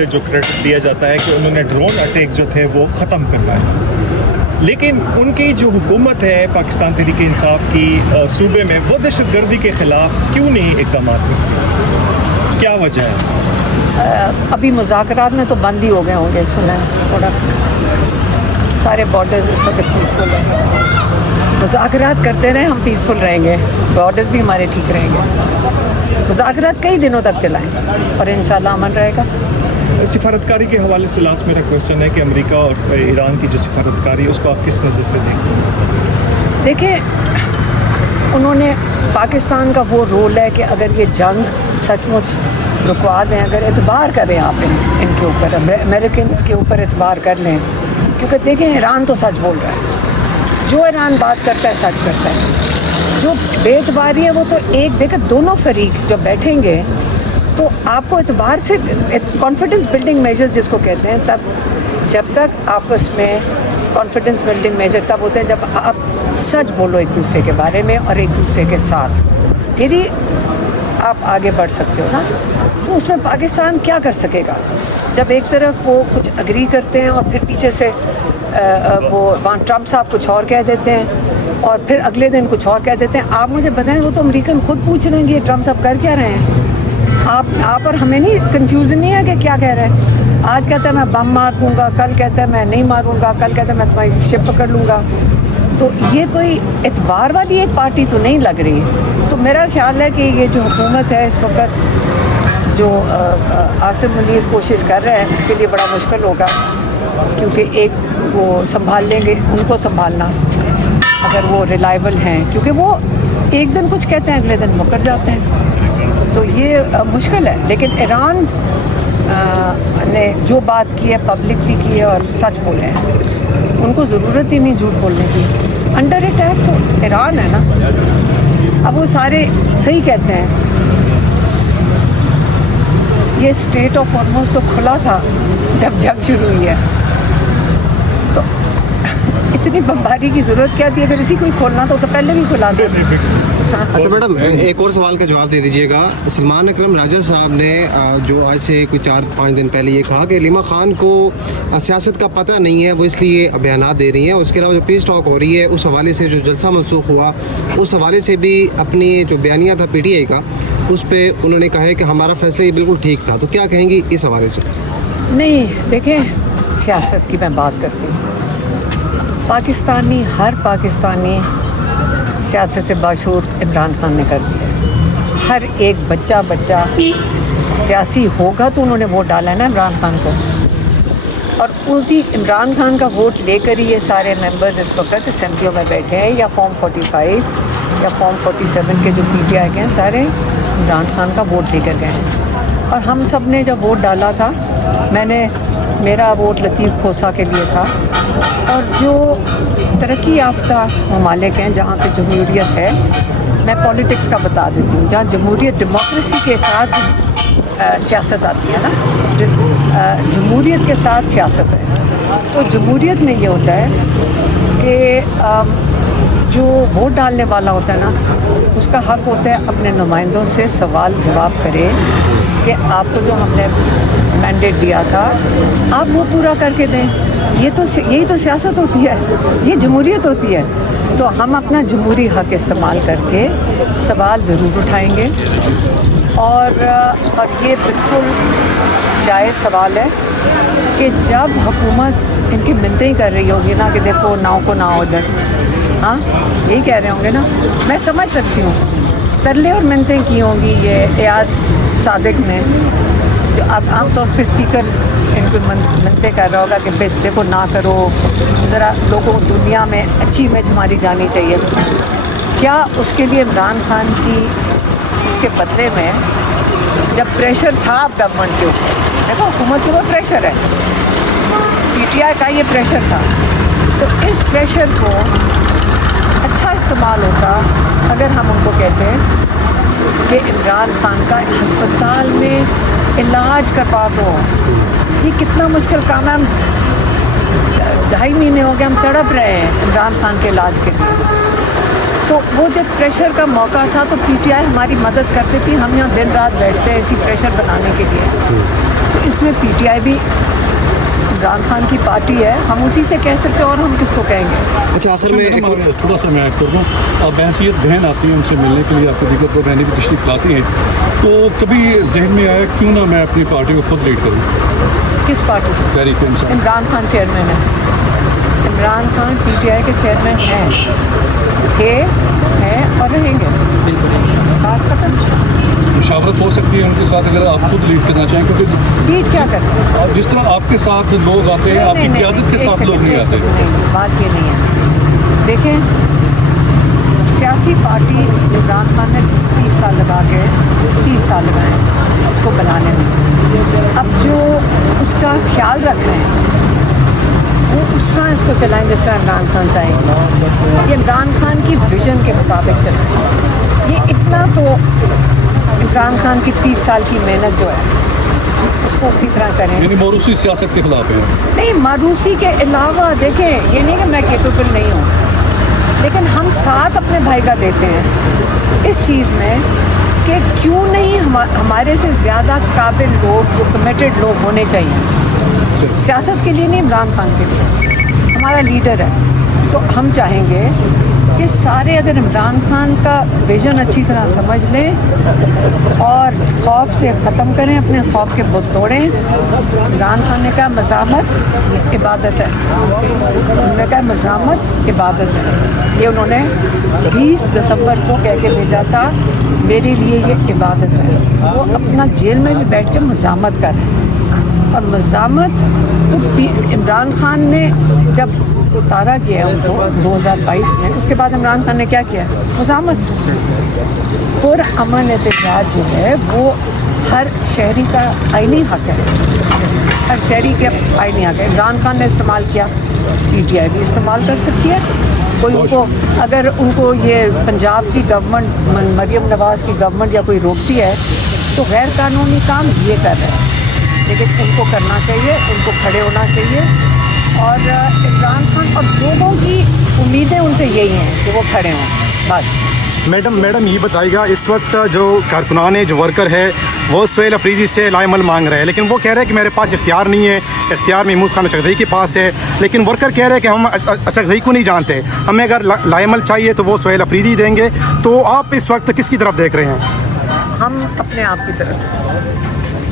پہ جو کریڈٹ دیا جاتا ہے کہ انہوں نے ڈرون اٹیک جو تھے وہ ختم کروائے، لیکن ان کی جو حکومت ہے پاکستان تحریک انصاف کی صوبے میں، وہ دہشت گردی کے خلاف کیوں نہیں اقدامات کرتی؟ کیا وجہ ہے؟ ابھی مذاکرات میں تو بند ہی ہو گئے ہوں گے، سنا ہے تھوڑا، سارے بارڈرز اس وقت پیسفل ہیں. مذاکرات کرتے رہیں، ہم پیسفل رہیں گے، بارڈرز بھی ہمارے ٹھیک رہیں گے. مذاکرات کئی دنوں تک چلائیں اور انشاءاللہ امن رہے گا. سفارتکاری کے حوالے سے لاسٹ میرا کویشچن ہے کہ امریکہ اور ایران کی جو سفارتکاری ہے اس کو آپ کس نظر سے دیکھتے ہیں؟ دیکھیں، انہوں نے پاکستان کا وہ رول ہے کہ اگر یہ جنگ سچ مچ رکوا دیں، اگر اعتبار کریں آپ ان کے اوپر، امریکنس کے اوپر اعتبار کر لیں، کیونکہ دیکھیں ایران تو سچ بول رہا ہے، جو ایران بات کرتا ہے سچ کرتا ہے. جو بے اعتباری ہے وہ تو ایک، دیکھیں دونوں فریق جو بیٹھیں گے تو آپ کو اعتبار سے کانفیڈنس بلڈنگ میجرز جس کو کہتے ہیں، تب جب تک آپس میں کانفیڈنس بلڈنگ میجر تب ہوتے ہیں جب آپ سچ بولو ایک دوسرے کے بارے میں اور ایک دوسرے کے ساتھ، پھر ہی آپ آگے بڑھ سکتے ہو نا. تو اس میں پاکستان کیا کر سکے گا جب ایک طرف وہ کچھ اگری کرتے ہیں اور پھر پیچھے سے وہ وہاں ٹرمپ صاحب کچھ اور کہہ دیتے ہیں اور پھر اگلے دن کچھ اور کہہ دیتے ہیں. آپ مجھے بتائیں، وہ تو امریکن خود پوچھ رہے ہیں کہ یہ ٹرمپ صاحب کر کیا رہے ہیں. آپ اور ہمیں نہیں کنفیوژن نہیں ہے کہ کیا کہہ رہے ہیں. آج کہتا ہے میں بم مار دوں گا، کل کہتا ہے میں نہیں ماروں گا، کل کہتا ہے میں تمہاری شپ پکڑ لوں گا. تو یہ کوئی اعتبار والی ایک پارٹی تو نہیں لگ رہی. تو میرا خیال ہے کہ یہ جو حکومت ہے اس وقت، جو عاصم منیر کوشش کر رہے ہیں، اس کے لیے بڑا مشکل ہوگا، کیونکہ ایک وہ سنبھال لیں گے، ان کو سنبھالنا اگر وہ ریلائبل ہیں، کیونکہ وہ ایک دن کچھ کہتے ہیں اگلے دن مکر جاتے ہیں، تو یہ مشکل ہے. لیکن ایران نے جو بات کی ہے پبلکلی کی ہے اور سچ بولے ہیں، ان کو ضرورت ہی نہیں جھوٹ بولنے کی. انڈر اٹیک تو ایران ہے نا. اب وہ سارے صحیح کہتے ہیں، یہ اسٹریٹ آف ہارموز تو کھلا تھا جب جنگ شروع ہوئی ہے، تو اتنی بمباری کی ضرورت کیا تھی؟ اگر اسی کو ہی کھولنا تو پہلے بھی کھلا دے. اچھا میڈم، ایک اور سوال کا جواب دے دیجیے گا. سلمان اکرم راجہ صاحب نے جو آج سے کوئی 4-5 دن پہلے یہ کہا کہ علیمہ خان کو سیاست کا پتہ نہیں ہے، وہ اس لیے بیانات دے رہی ہیں. اس کے علاوہ جو پیس ٹاک ہو رہی ہے اس حوالے سے جو جلسہ منسوخ ہوا اس حوالے سے بھی اپنی جو بیانیہ تھا پی ٹی آئی کا، اس پہ انہوں نے کہا ہے کہ ہمارا فیصلہ یہ بالکل ٹھیک تھا. تو کیا کہیں گی اس حوالے سے؟ نہیں، دیکھیں سیاست کی میں بات کرتی ہوں. پاکستانی، ہر پاکستانی سیاست سے باشعور عمران خان نے کر دیا. ہر ایک بچہ سیاسی ہوگا تو انہوں نے ووٹ ڈالا ہے نا عمران خان کو، اور اسی عمران خان کا ووٹ لے کر ہی یہ سارے ممبرز اس وقت اسمبلیوں میں بیٹھے ہیں، یا فارم 45 یا فارم 47 کے جو پی ٹی آئی کے ہیں سارے عمران خان کا ووٹ لے کر گئے ہیں. اور ہم سب نے جب ووٹ ڈالا تھا، میرا ووٹ لطیف کھوسہ کے لیے تھا. اور جو ترقی یافتہ ممالک ہیں جہاں پہ جمہوریت ہے، میں پولیٹکس کا بتا دیتی ہوں، جہاں جمہوریت ڈیموکریسی کے ساتھ سیاست آتی ہے نا، جمہوریت کے ساتھ سیاست ہے. تو جمہوریت میں یہ ہوتا ہے کہ جو ووٹ ڈالنے والا ہوتا ہے نا، اس کا حق ہوتا ہے اپنے نمائندوں سے سوال جواب کرے کہ آپ کو جو ہم نے مینڈیٹ دیا تھا آپ وہ پورا کر کے دیں. یہی تو سیاست ہوتی ہے، یہ جمہوریت ہوتی ہے. تو ہم اپنا جمہوری حق استعمال کر کے سوال ضرور اٹھائیں گے، اور یہ بالکل جائز سوال ہے کہ جب حکومت ان کی منتیں کر رہی ہوگی نا کہ دیکھو ناؤ کو ناؤ ادھر، ہاں یہی کہہ رہے ہوں گے نا، میں سمجھ سکتی ہوں ترلے اور منتیں کی ہوں گی یہ ایاز صادق نے، جو اب عام طور پہ اسپیکر ان کو منتیں کر رہا ہوگا کہ دیکھو نہ کرو، ذرا لوگوں دنیا میں اچھی امیج ہماری جانی چاہیے. کیا اس کے لیے عمران خان کی اس کے بدلے میں جب پریشر تھا گورنمنٹ کے اوپر، دیکھو حکومت کے اوپر پریشر ہے، پی ٹی آئی کا یہ پریشر تھا، تو اس پریشر کو اچھا استعمال ہوتا اگر ہم ان کو کہتے ہیں کہ عمران خان کا ہسپتال میں علاج کروا دو. یہ کتنا مشکل کام ہے، ہم 2.5 مہینے ہو گئے ہم تڑپ رہے ہیں عمران خان کے علاج کے لیے. تو وہ جب پریشر کا موقع تھا تو پی ٹی آئی ہماری مدد کرتی تھی، ہم یہاں دن رات بیٹھتے ہیں اسی پریشر بنانے کے لیے. तो इसमें PTI भी इमरान खान की पार्टी है, हम उसी से कह सकते हैं और हम किसको कहेंगे। अच्छा आखिर में एक और थोड़ा सा मैं ऐड कर दूँ, अब बहसीत बहन आती है उनसे मिलने के लिए, आपको दिक्कत तो बहनें भी तशरीफ़ लाती हैं, तो कभी जहन में आया क्यों ना मैं अपनी पार्टी को खुद लीड करूँ? किस पार्टी को? तहरीक इंसाफ। इमरान खान चेयरमैन है, इमरान खान PTI के चेयरमैन हैं, थे, हैं और रहेंगे, बात खत्म। मुशावरत हो सकती है उनके साथ अगर आप खुद लीड करना चाहें, क्योंकि लीड क्या करते हैं? आप जिस तरह आपके साथ लोग आते हैं, आपकी क़यादत के साथ लोग नहीं आते। नहीं, बात ये नहीं है। देखें, सियासी पार्टी इमरान खान ने 30 साल लगा के 30 साल लगाए उसको बनाने में। अब जो उसका ख्याल रख रहे हैं वो उस तरह इसको चलाएं जिस तरह इमरान खान चाहेंगे। ये इमरान खान की विजन के मुताबिक चल रहे हैं। ये इतना तो इमरान खान की 30 साल की मेहनत जो है उसको उसी तरह करें। यानी मोरूसी सियासत के खिलाफ है। नहीं, मारूसी के अलावा देखें, ये नहीं कि मैं कैपेबल नहीं हूँ, लेकिन हम साथ अपने भाई का देते हैं इस चीज़ में कि क्यों नहीं हमारे से ज़्यादा काबिल लोग, जो कमिटेड लोग होने चाहिए सियासत के लिए, नहीं इमरान खान के लिए। हमारा लीडर है तो हम चाहेंगे कि सारे अगर इमरान खान का विजन अच्छी तरह समझ लें और खौफ से ख़त्म करें, अपने खौफ के बुत तोड़ें। इमरान खान ने कहा मज़ामत इबादत है, उन्होंने कहा मज़ामत इबादत है, ये उन्होंने 20 दिसंबर को कह के भेजा था, मेरे लिए ये इबादत है। वो अपना जेल में भी बैठ के मज़ामत कर रहे हैं, और मज़ामत तो इमरान खान ने जब उतारा गया उनको 2022 में, उसके बाद इमरान खान ने क्या किया? मज़ामत। और अमन एहतजाज जो है वो हर शहरी का आईनी हक है, हर शहरी के आईनी हक है। इमरान खान ने इस्तेमाल किया, PTI भी इस्तेमाल कर सकती है। कोई उनको, अगर उनको ये पंजाब की गवर्नमेंट, मरियम नवाज़ की गवर्नमेंट या कोई रोकती है तो गैर कानूनी काम ये कर रहे हैं, लेकिन उनको करना चाहिए, उनको खड़े होना चाहिए। और इमरान खान और लोगों की उम्मीदें उनसे यही हैं कि वो खड़े हों बस। मैडम ये बताइएगा, इस वक्त जो कारकुनान है, जो वर्कर है, वो सुहेल अफरीदी से लाइमल मांग रहे हैं, लेकिन वो कह रहे हैं कि मेरे पास इख्तियार नहीं है, इख्तियार महमूद खान अचकज़ई के पास है, लेकिन वर्कर कह रहे हैं कि हम अचकज़ई को नहीं जानते, हमें अगर लाइमल चाहिए तो वो सुहेल अफरीदी देंगे। तो आप इस वक्त किसकी तरफ देख रहे हैं? हम अपने आप की तरफ,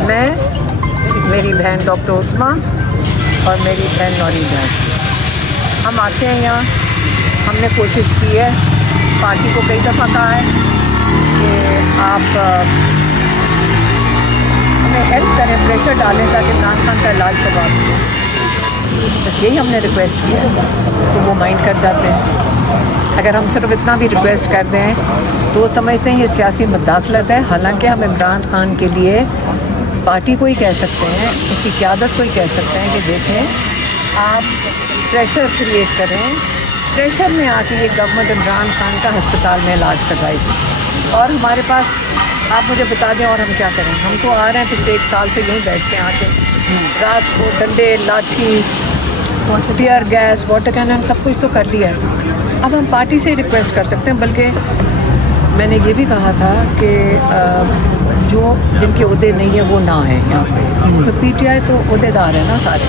मैं, मेरी बहन डॉक्टर उस्मा और मेरी बहन नौरी बहन, हम आते हैं यहाँ। हमने कोशिश की है, पार्टी को कई दफ़ा कहा है कि आप हमें हेल्प करें, प्रेशर डालें ताकि इमरान खान का इलाज करवा दें। बस यही हमने रिक्वेस्ट किया है, तो वो माइंड कर जाते हैं। अगर हम सिर्फ इतना भी रिक्वेस्ट कर दें तो वो समझते हैं ये सियासी मुदाखलत है। हालांकि हम इमरान खान के लिए पार्टी को ही कह सकते हैं, उसकी क़यादत को ही कह सकते हैं कि देखें, आप प्रेशर क्रिएट करें, प्रेशर में आके ये गवर्नमेंट इमरान खान का अस्पताल में इलाज करवाएगी। और हमारे पास, आप मुझे बता दें और हम क्या करें? हम तो आ रहे हैं पिछले 1 साल से यहीं बैठते हैं आके, रात को डंडे, लाठी, टीयर गैस, वाटर कैनन, सब कुछ तो कर लिया है। अब हम पार्टी से रिक्वेस्ट कर सकते हैं। बल्कि मैंने ये भी कहा था कि जो जिनके ओहदे नहीं है वो ना है यहाँ पे, तो PTI तो ओहदेदार है ना सारे,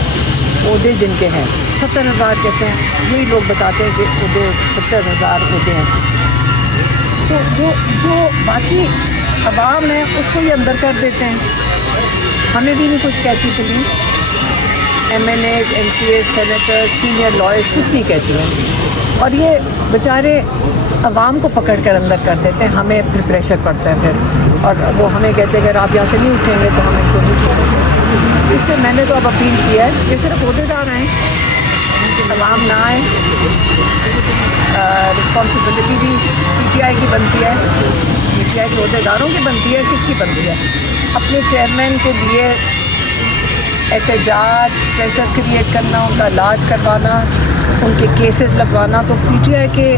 ओहदे जिनके हैं 70,000 कहते हैं, यही लोग बताते हैं कि ओहदे 70,000 ओहदे हैं। तो जो बाकी अवाम है उसको ये अंदर कर देते हैं। हमें भी नहीं कुछ कहती police, MNA, MCA, senator, senior lawyers कुछ नहीं कहती हैं, और ये बेचारे अवाम को पकड़ कर अंदर कर देते हैं। हमें फिर प्रेशर पड़ता है फिर, और वो हमें कहते हैं अगर आप यहाँ से नहीं उठेंगे तो हम इनको नहीं छोड़ेंगे। इससे मैंने तो अब अपील किया है कि सिर्फ ओहदेदार आएँ, अवाम ना आए। रिस्पॉन्सिबिलिटी भी PTI की बनती है, PTI के ओहदेदारों की बनती है, किसकी बनती है? अपने चेयरमैन के लिए एहतजाज, प्रेशर क्रिएट करना, उनका इलाज करवाना, उनके केसेस लगवाना तो PTI के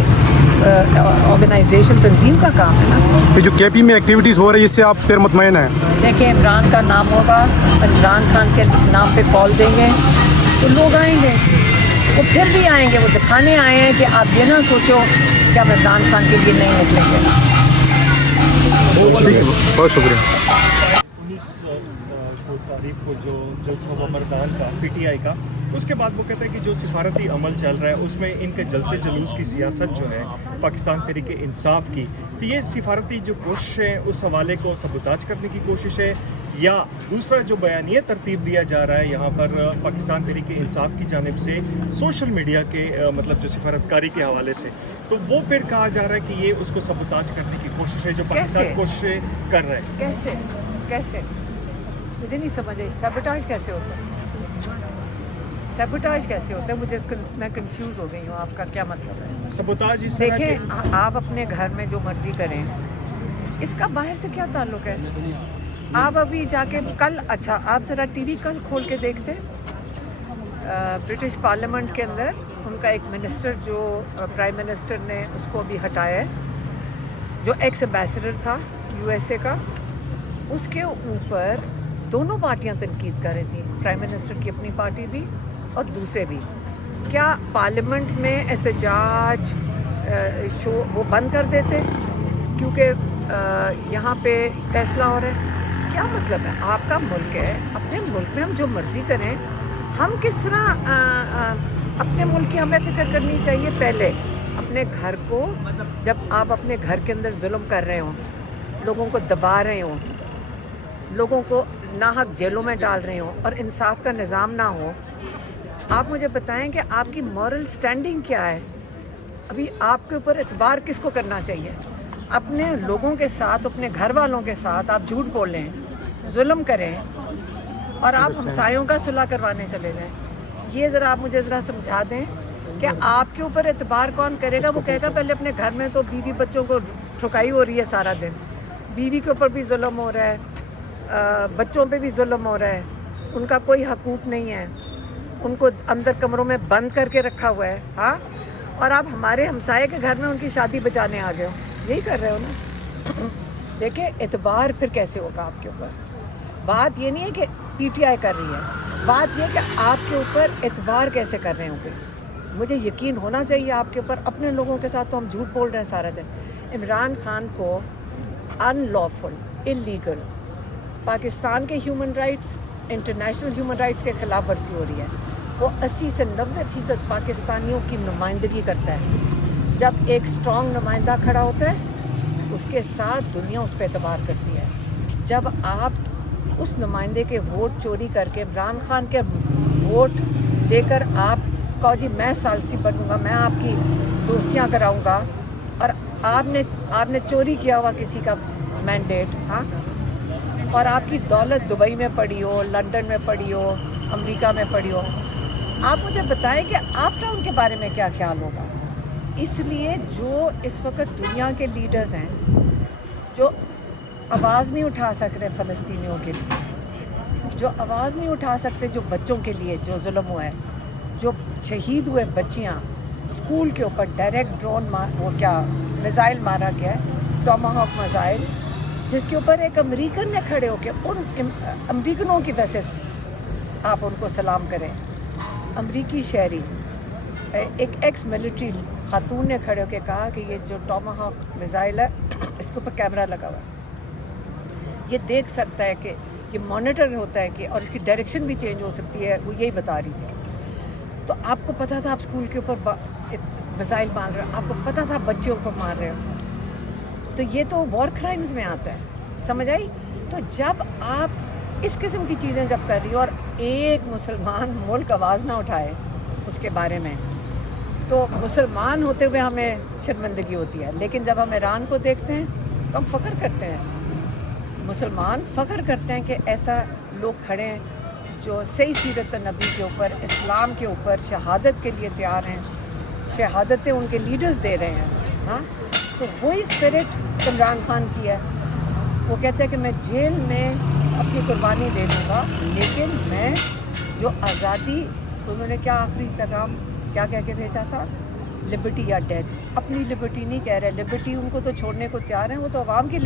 ऑर्गेनाइजेशन तंजीम का काम है ना। ये जो KP में एक्टिविटीज़ हो रही है, इससे आप फिर मुतमईन हैं? देखिए, इमरान का नाम होगा, इमरान खान के नाम पे कॉल देंगे तो लोग आएंगे, वो फिर भी आएंगे। वो दिखाने आए हैं कि आप ये ना सोचो कि हम इमरान खान के लिए नहीं निकलेंगे। ठीक है, बहुत शुक्रिया। 19 को तारीख तारीख को जो जलसा हुआ मर्दान का PTI का, उसके बाद वो कहता है कि जो सिफारती अमल चल रहा है उसमें इनके जलसे जुलूस की सियासत जो है पाकिस्तान तहरीक इंसाफ की, तो ये सिफारती जो कोशिश है उस हवाले को सबूताज करने की कोशिश है, या दूसरा जो बयानिया तरतीब दिया जा रहा है यहाँ पर पाकिस्तान तहरीक इंसाफ की जानिब से सोशल मीडिया के मतलब जो सिफारतकारी के हवाले से, तो वो फिर कहा जा रहा है कि ये उसको सबूताज करने की कोशिश है जो पाकिस्तान कोशिशें कर रहा है। कैसे कैसे मुझे नहीं समझ आई, सैबोटाज कैसे होता है? सैबोटाज कैसे होता है? मैं कंफ्यूज हो गई हूँ, आपका क्या मतलब है? सबूताज इस तरह देखें, के आप अपने घर में जो मर्जी करें, इसका बाहर से क्या ताल्लुक है? आप अभी जाके कल, अच्छा आप ज़रा टीवी कल खोल के देखते, ब्रिटिश पार्लियामेंट के अंदर उनका एक मिनिस्टर जो प्राइम मिनिस्टर ने उसको अभी हटाया है, जो एक्स एम्बेसडर था USA का, उसके ऊपर दोनों पार्टियां तनकीद कर रही थी, प्राइम मिनिस्टर की अपनी पार्टी भी और दूसरे भी। क्या पार्लियामेंट में एहतजाज शो वो बंद कर देते क्योंकि यहाँ पे फैसला हो रहा है? क्या मतलब है? आपका मुल्क है, अपने मुल्क में हम जो मर्ज़ी करें। हम किस तरह अपने मुल्क की हमें फ़िक्र करनी चाहिए पहले अपने घर को। जब आप अपने घर के अंदर जुल्म कर रहे हो, लोगों को दबा रहे हो, लोगों को नाहक जेलों में डाल रहे हो और इंसाफ का निज़ाम ना हो, आप मुझे बताएं कि आपकी मॉरल स्टैंडिंग क्या है? अभी आपके ऊपर एतबार किसको करना चाहिए? अपने लोगों के साथ, अपने घर वालों के साथ आप झूठ बोलें, जुल्म करें और आप हमसायों का सुलह करवाने चले जाएं। ये ज़रा आप मुझे ज़रा समझा दें कि आपके ऊपर एतबार कौन करेगा? वो कहेगा पहले अपने घर में तो बीवी बच्चों को ठुकाई हो रही है सारा दिन, बीवी के ऊपर भी जुल्म हो रहा है, बच्चों पे भी जुल्म हो रहा है, उनका कोई हकूक़ नहीं है, उनको अंदर कमरों में बंद करके रखा हुआ है। हाँ, और आप हमारे हमसाये के घर में उनकी शादी बचाने आ गए हो, यही कर रहे हो ना? देखिए, एतबार फिर कैसे होगा आपके ऊपर? बात ये नहीं है कि PTI कर रही है, बात ये कि आपके ऊपर एतबार कैसे कर रहे होंगे। मुझे यकीन होना चाहिए आपके ऊपर। अपने लोगों के साथ तो हम झूठ बोल रहे हैं सारा दिन। इमरान खान को अनलॉफुल, इलीगल पाकिस्तान के human rights, international human rights के ख़िलाफ़ वर्जी हो रही है। वो 80 से 90% पाकिस्तानियों की नुमाइंदगी करता है। जब एक स्ट्रॉन्ग नुमाइंदा खड़ा होता है, उसके साथ दुनिया उस पर एतबार करती है। जब आप उस नुमाइंदे के वोट चोरी करके, इमरान खान के वोट लेकर आप कहो जी मैं सालसी बनूंगा, मैं आपकी दोस्तियां कराऊंगा, और आपने चोरी किया हुआ किसी का मैंडेट, हाँ, और आपकी दौलत दुबई में पड़ी हो, लंदन में पड़ी हो, अमेरिका में पड़ी हो, आप मुझे बताएं कि आपका उनके बारे में क्या ख्याल होगा। इसलिए जो इस वक्त दुनिया के लीडर्स हैं जो आवाज़ नहीं उठा सक रहे फ़लस्तीनियों के लिए, जो आवाज़ नहीं उठा सकते, जो बच्चों के लिए जो जुल्म हुआ है, जो शहीद हुए बच्चियाँ, स्कूल के ऊपर डायरेक्ट ड्रोन मिसाइल मारा गया है, टॉमाहॉक मिसाइल, जिसके ऊपर एक अमेरिकन ने खड़े होकर उन अमेरिकनों की वजह से आप उनको सलाम करें। अमेरिकी शहरी, एक एक्स मिलिट्री खातून ने खड़े होकर कहा कि ये जो टॉमाहॉक मिसाइल है, इसके ऊपर कैमरा लगा हुआ है, ये देख सकता है कि ये मॉनिटर होता है कि, और इसकी डायरेक्शन भी चेंज हो सकती है। वो यही बता रही थी। तो आपको पता था आप स्कूल के ऊपर मिसाइल मार रहे हो, आपको पता था बच्चों को मार रहे हो, तो ये तो वॉर क्राइम्स में आता है, समझ आई? तो जब आप इस किस्म की चीज़ें जब कर रही हो और एक मुसलमान मुल्क आवाज़ ना उठाए उसके बारे में, तो मुसलमान होते हुए हमें शर्मिंदगी होती है। लेकिन जब हम ईरान को देखते हैं तो हम फ़ख्र करते हैं, मुसलमान फ़ख्र करते हैं कि ऐसा लोग खड़े हैं जो सही सीरत नबी के ऊपर, इस्लाम के ऊपर शहादत के लिए तैयार हैं, शहादतें उनके लीडर्स दे रहे हैं। हाँ, तो वही स्पिरिट इमरान खान की है। वो कहते हैं कि मैं जेल में अपनी कुर्बानी दे दूँगा, लेकिन मैं जो आज़ादी, उन्होंने क्या आखिरी पैगाम क्या कह के भेजा था, लिबर्टी या डेथ। अपनी लिबर्टी नहीं कह रहे, लिबर्टी उनको तो छोड़ने को तैयार हैं, वो तो अवाम की